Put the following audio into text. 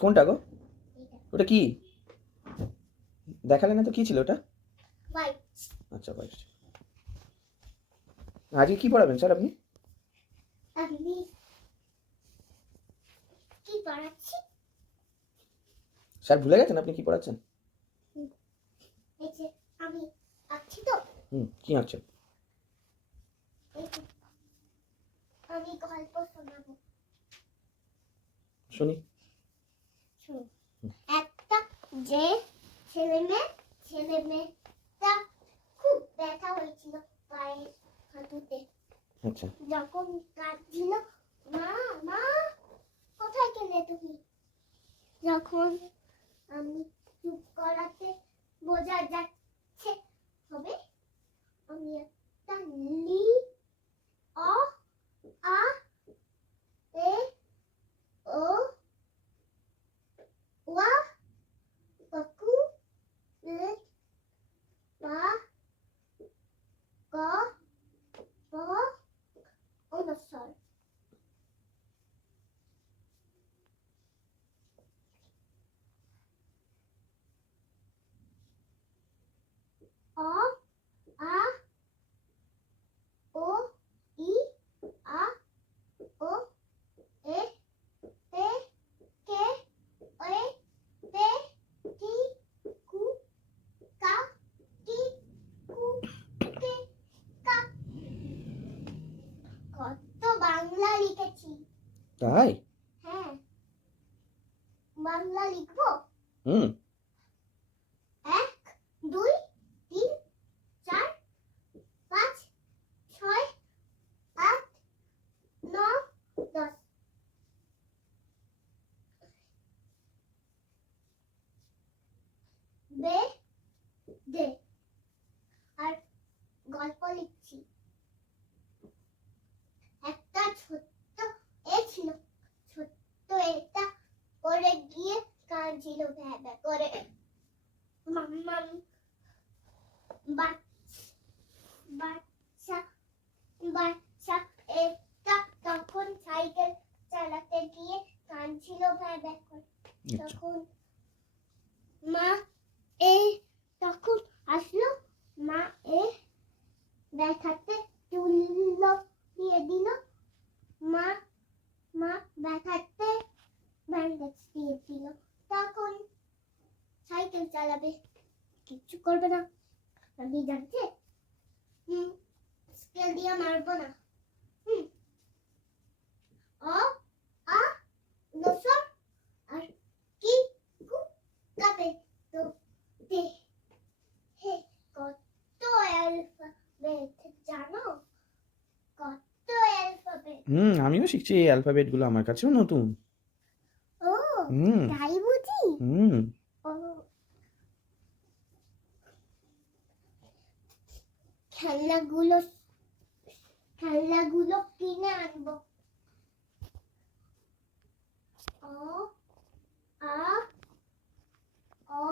কোনটা গো? ওটা কি দেখালে না তো, কি ছিল ওটা? আচ্ছা বাইশ। আজকে কি পড়াবেন স্যার আপনি? কি পড়াচ্ছি স্যার ভুলে গেছেন আপনি কি পড়াচ্ছেন? এই যে আমি আছি তো, কি আঁকছেন? আমি গল্প শোনাবো, শুনি। একটা যে ছেলে মেয়েটা খুব ব্যথা হয়েছিল পায়ের হাঁটুতে। আচ্ছা। যখন কাঁদছিল, মা মা কোথায় গেলে তুমি? যখন আমি চুপ করাতে বোঝা যাচ্ছে হবে, আমি একটা লি অ আ এ ও ওয়া কাকু লে বা ক প অনুসর। অ আ ও ই আ ও এ তে কে ওয়ে তে কি কু কা কি কু কে কা। কত বাংলা লিখেছি। তাই? হ্যাঁ, বাংলা লিখবো। 1 2 3 4 5 6 8 9 10। বে দে। আর গল্প লিখছি। একটা ছোট্ট ছিল, ছোট্ট এটা পড়ে গিয়ে কাঁদছিল ভ্যা ভ্যা করে। মাম্মাম বাচ্চা বাচ্চা এটা তখন সাইকেল চালাতে গিয়ে কাঁদছিল ভ্যা ভ্যা করে। তখন মা তখন আসলো, মা ব্যথাতে তুললো দিয়ে দিল, মা ব্যথাতে ব্যান্ডেজ দিয়ে দিল। তখন সাইকেল চালাবে, কিচ্ছু করবে না। আমি জানছে স্কেল দিয়ে মারবো না। অ আ নসর আর কি কু কাতে তো তে হে। কত অ্যালফাবেট জানো? কত অ্যালফাবেট। আমিও শিখছি এই অ্যালফাবেট গুলো, আমার কাছেও নতুন। ও তাই বুঝি। ও খেলনাগুলো কিনে আনবো। অ আ অ